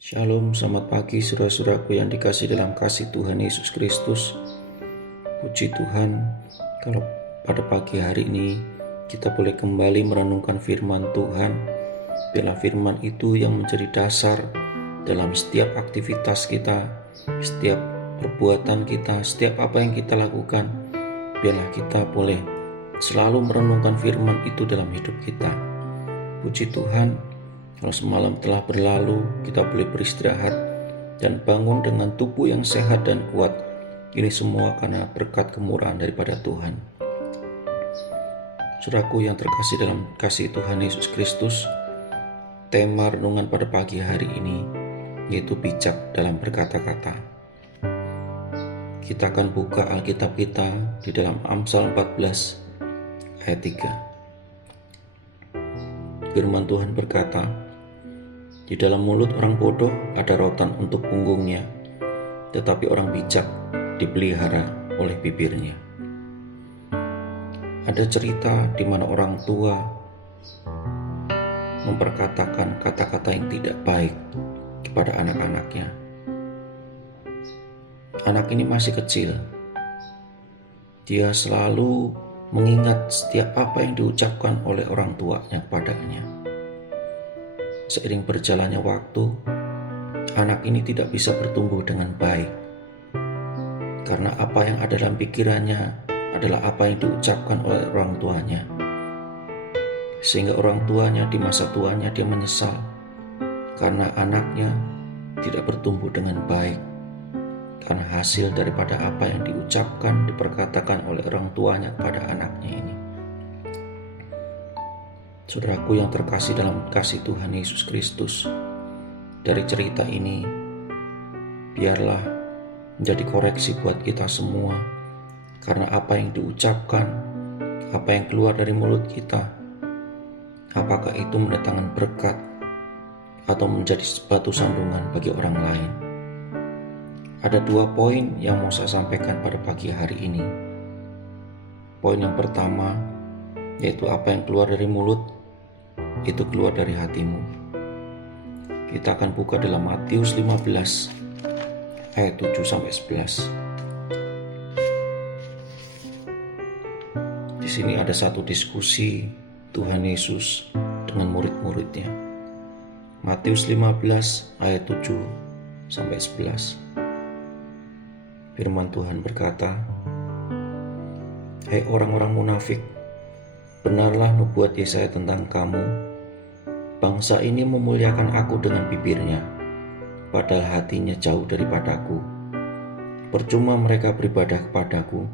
Shalom, selamat pagi saudara-saudaraku yang dikasih dalam kasih Tuhan Yesus Kristus. Puji Tuhan, kalau pada pagi hari ini kita boleh kembali merenungkan firman Tuhan. Biarlah firman itu yang menjadi dasar dalam setiap aktivitas kita, setiap perbuatan kita, setiap apa yang kita lakukan. Biarlah kita boleh selalu merenungkan firman itu dalam hidup kita. Puji Tuhan, kalau semalam telah berlalu, kita boleh beristirahat dan bangun dengan tubuh yang sehat dan kuat. Ini semua karena berkat kemurahan daripada Tuhan. Saudaraku yang terkasih dalam kasih Tuhan Yesus Kristus, tema renungan pada pagi hari ini yaitu bijak dalam berkata-kata. Kita akan buka Alkitab kita di dalam Amsal 14 ayat 3. Firman Tuhan berkata, "Di dalam mulut orang bodoh ada rotan untuk punggungnya, tetapi orang bijak dipelihara oleh bibirnya." Ada cerita di mana orang tua memperkatakan kata-kata yang tidak baik kepada anak-anaknya. Anak ini masih kecil. Dia selalu mengingat setiap apa yang diucapkan oleh orang tuanya kepadanya. Seiring berjalannya waktu, anak ini tidak bisa bertumbuh dengan baik. Karena apa yang ada dalam pikirannya adalah apa yang diucapkan oleh orang tuanya. Sehingga orang tuanya di masa tuanya dia menyesal karena anaknya tidak bertumbuh dengan baik. Karena hasil daripada apa yang diucapkan, diperkatakan oleh orang tuanya pada anaknya ini. Saudaraku yang terkasih dalam kasih Tuhan Yesus Kristus, dari cerita ini biarlah menjadi koreksi buat kita semua, karena apa yang diucapkan, apa yang keluar dari mulut kita, apakah itu mendatangkan berkat atau menjadi batu sandungan bagi orang lain. Ada 2 poin yang mau saya sampaikan pada pagi hari ini. Poin yang pertama, yaitu apa yang keluar dari mulut itu keluar dari hatimu. Kita akan buka dalam Matius 15 ayat 7-11. Di sini ada satu diskusi Tuhan Yesus dengan murid-muridnya. Matius 15 ayat 7-11. Firman Tuhan berkata, "Hai orang-orang munafik, benarlah nubuat Yesaya tentang kamu. Bangsa ini memuliakan aku dengan bibirnya, padahal hatinya jauh daripadaku. Percuma mereka beribadah kepadaku,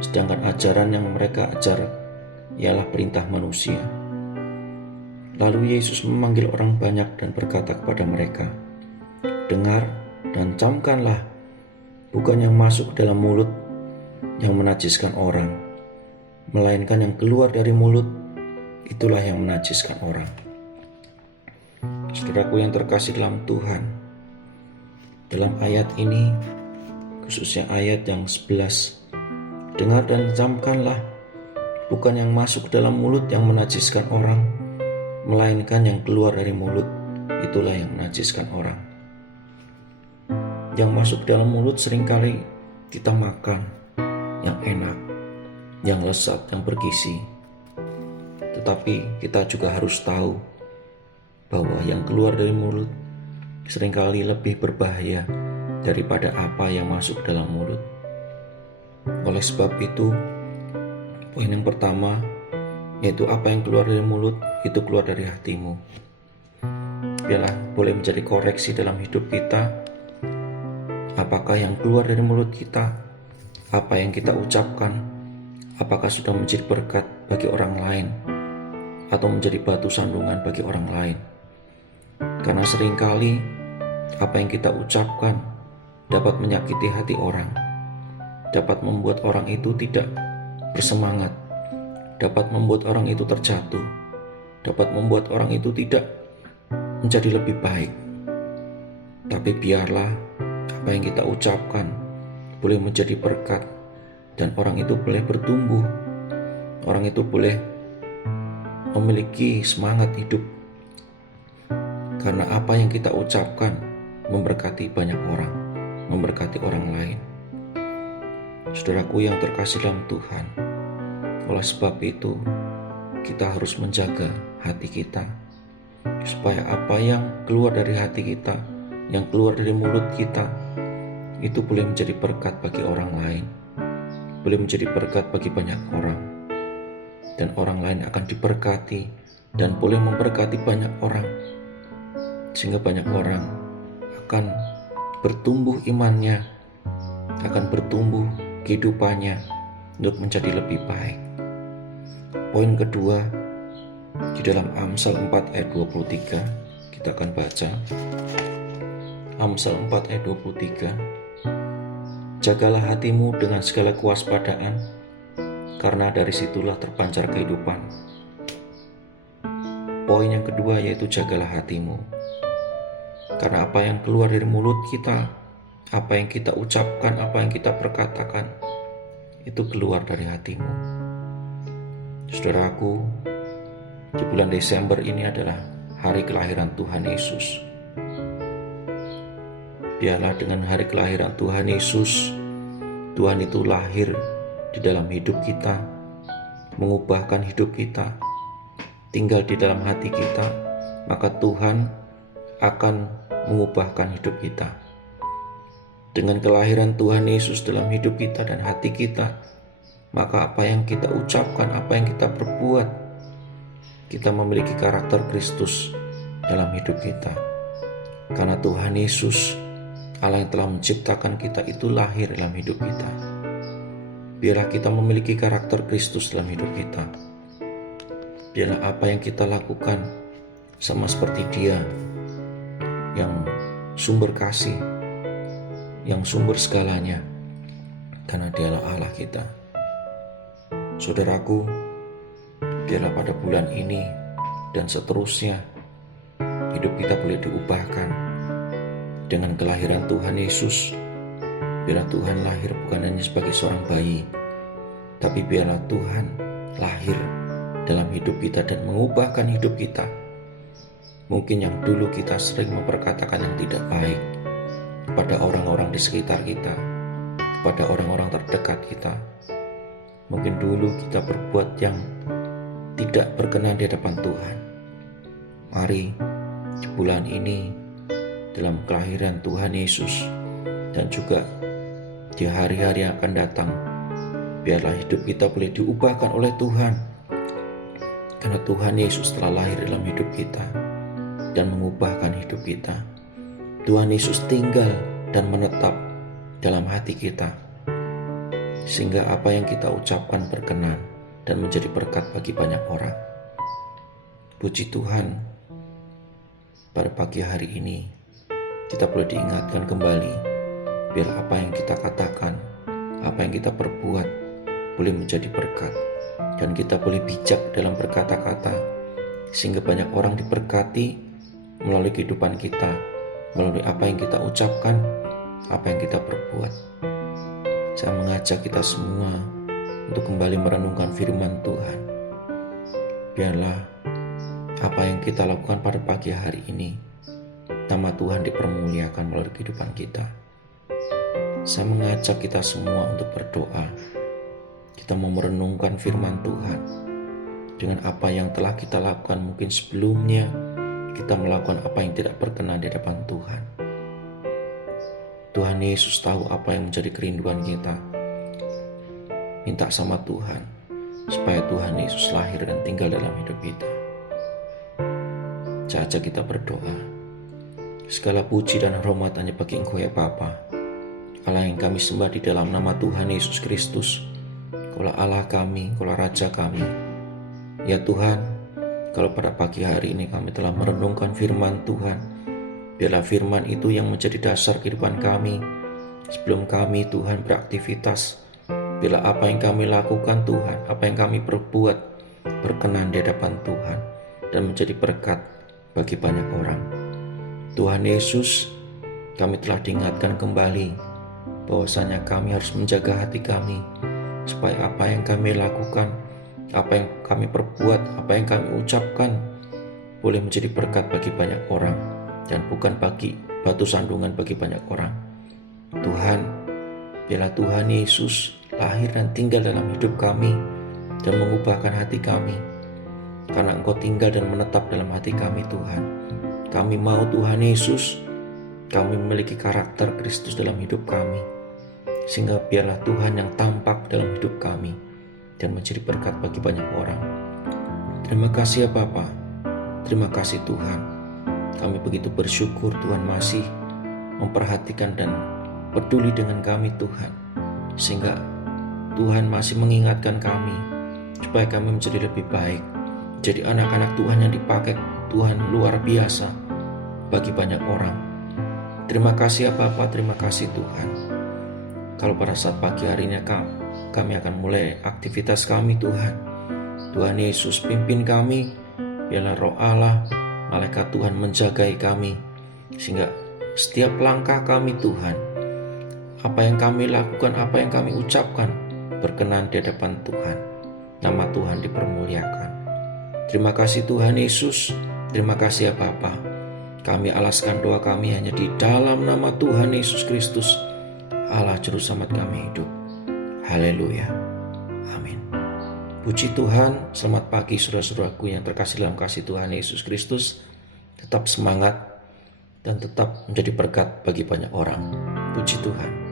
sedangkan ajaran yang mereka ajar ialah perintah manusia." Lalu Yesus memanggil orang banyak dan berkata kepada mereka, "Dengar dan camkanlah, bukan yang masuk dalam mulut yang menajiskan orang, melainkan yang keluar dari mulut, itulah yang menajiskan orang." Saudaraku yang terkasih dalam Tuhan, dalam ayat ini, khususnya ayat yang 11, "Dengar dan camkanlah, bukan yang masuk dalam mulut yang menajiskan orang, melainkan yang keluar dari mulut, itulah yang menajiskan orang." Yang masuk dalam mulut seringkali kita makan yang enak, yang lezat, yang bergizi. Tetapi kita juga harus tahu bahwa yang keluar dari mulut seringkali lebih berbahaya daripada apa yang masuk dalam mulut. Oleh sebab itu, poin yang pertama, yaitu apa yang keluar dari mulut itu keluar dari hatimu. Biarlah boleh menjadi koreksi dalam hidup kita. Apakah yang keluar dari mulut kita, apa yang kita ucapkan, apakah sudah menjadi berkat bagi orang lain atau menjadi batu sandungan bagi orang lain? Karena seringkali apa yang kita ucapkan dapat menyakiti hati orang, dapat membuat orang itu tidak bersemangat, dapat membuat orang itu terjatuh, dapat membuat orang itu tidak menjadi lebih baik. Tapi biarlah apa yang kita ucapkan boleh menjadi berkat, dan orang itu boleh bertumbuh, orang itu boleh memiliki semangat hidup. Karena apa yang kita ucapkan memberkati banyak orang, memberkati orang lain. Saudaraku yang terkasih dalam Tuhan, oleh sebab itu kita harus menjaga hati kita, supaya apa yang keluar dari hati kita, yang keluar dari mulut kita, itu boleh menjadi berkat bagi orang lain, boleh menjadi berkat bagi banyak orang, dan orang lain akan diberkati dan boleh memberkati banyak orang, sehingga banyak orang akan bertumbuh imannya, akan bertumbuh kehidupannya untuk menjadi lebih baik. Poin kedua, di dalam Amsal 4 ayat 23, kita akan baca Amsal 4 ayat 23. Jagalah hatimu dengan segala kewaspadaan, karena dari situlah terpancar kehidupan. Poin yang kedua yaitu jagalah hatimu. Karena apa yang keluar dari mulut kita, apa yang kita ucapkan, apa yang kita perkatakan, itu keluar dari hatimu. Saudaraku, di bulan Desember ini adalah hari kelahiran Tuhan Yesus. Biarlah dengan hari kelahiran Tuhan Yesus, Tuhan itu lahir di dalam hidup kita, mengubahkan hidup kita, tinggal di dalam hati kita, maka Tuhan akan mengubahkan hidup kita. Dengan kelahiran Tuhan Yesus dalam hidup kita dan hati kita, maka apa yang kita ucapkan, apa yang kita perbuat, kita memiliki karakter Kristus dalam hidup kita. Karena Tuhan Yesus, Allah yang telah menciptakan kita, itu lahir dalam hidup kita. Biarlah kita memiliki karakter Kristus dalam hidup kita. Biarlah apa yang kita lakukan sama seperti Dia yang sumber kasih, yang sumber segalanya, karena Dialah Allah kita. Saudaraku, biarlah pada bulan ini dan seterusnya hidup kita boleh diubahkan dengan kelahiran Tuhan Yesus. Biarlah Tuhan lahir bukan hanya sebagai seorang bayi, tapi biarlah Tuhan lahir dalam hidup kita dan mengubahkan hidup kita. Mungkin yang dulu kita sering memperkatakan yang tidak baik kepada orang-orang di sekitar kita, kepada orang-orang terdekat kita. Mungkin dulu kita berbuat yang tidak berkenan di hadapan Tuhan. Mari di bulan ini, dalam kelahiran Tuhan Yesus, dan juga di hari-hari yang akan datang, biarlah hidup kita boleh diubahkan oleh Tuhan, karena Tuhan Yesus telah lahir dalam hidup kita dan mengubahkan hidup kita. Tuhan Yesus tinggal dan menetap dalam hati kita, sehingga apa yang kita ucapkan berkenan dan menjadi berkat bagi banyak orang. Puji Tuhan, pada pagi hari ini kita boleh diingatkan kembali, biar apa yang kita katakan, apa yang kita perbuat boleh menjadi berkat, dan kita boleh bijak dalam berkata-kata, sehingga banyak orang diberkati melalui kehidupan kita, melalui apa yang kita ucapkan, apa yang kita perbuat. Saya mengajak kita semua untuk kembali merenungkan firman Tuhan. Biarlah apa yang kita lakukan pada pagi hari ini, nama Tuhan dipermuliakan melalui kehidupan kita. Saya mengajak kita semua untuk berdoa. Kita mau merenungkan firman Tuhan dengan apa yang telah kita lakukan. Mungkin sebelumnya kita melakukan apa yang tidak berkenan di hadapan Tuhan. Tuhan Yesus tahu apa yang menjadi kerinduan kita. Minta sama Tuhan supaya Tuhan Yesus lahir dan tinggal dalam hidup kita. Saya ajak kita berdoa. Segala puji dan hormat hanya bagi Engkau ya Bapa, Allah yang kami sembah di dalam nama Tuhan Yesus Kristus. Kaulah Allah kami, Kaulah Raja kami. Ya Tuhan, kalau pada pagi hari ini kami telah merenungkan firman Tuhan, biarlah firman itu yang menjadi dasar kehidupan kami. Sebelum kami Tuhan beraktivitas, biarlah apa yang kami lakukan Tuhan, apa yang kami perbuat berkenan di hadapan Tuhan dan menjadi berkat bagi banyak orang. Tuhan Yesus, kami telah diingatkan kembali bahwasanya kami harus menjaga hati kami, supaya apa yang kami lakukan, apa yang kami perbuat, apa yang kami ucapkan boleh menjadi berkat bagi banyak orang, dan bukan bagi batu sandungan bagi banyak orang. Tuhan, biarlah Tuhan Yesus lahir dan tinggal dalam hidup kami dan mengubahkan hati kami. Karena Engkau tinggal dan menetap dalam hati kami, Tuhan. Kami mau Tuhan Yesus, kami memiliki karakter Kristus dalam hidup kami. Sehingga biarlah Tuhan yang tampak dalam hidup kami dan menjadi berkat bagi banyak orang. Terima kasih ya Bapa. Terima kasih Tuhan. Kami begitu bersyukur Tuhan masih memperhatikan dan peduli dengan kami Tuhan. Sehingga Tuhan masih mengingatkan kami supaya kami menjadi lebih baik. Jadi anak-anak Tuhan yang dipakai Tuhan luar biasa bagi banyak orang. Terima kasih ya Bapa, terima kasih Tuhan. Kalau pada saat pagi harinya kami akan mulai aktivitas kami Tuhan. Tuhan Yesus pimpin kami, biarlah Roh Allah, malaikat Tuhan menjagai kami. Sehingga setiap langkah kami Tuhan, apa yang kami lakukan, apa yang kami ucapkan, berkenan di hadapan Tuhan. Nama Tuhan dipermuliakan. Terima kasih Tuhan Yesus, terima kasih ya Bapa. Kami alaskan doa kami hanya di dalam nama Tuhan Yesus Kristus, Allah Juru Selamat kami hidup. Haleluya. Amin. Puji Tuhan, selamat pagi saudara-saudaraku yang terkasih dalam kasih Tuhan Yesus Kristus. Tetap semangat dan tetap menjadi berkat bagi banyak orang. Puji Tuhan.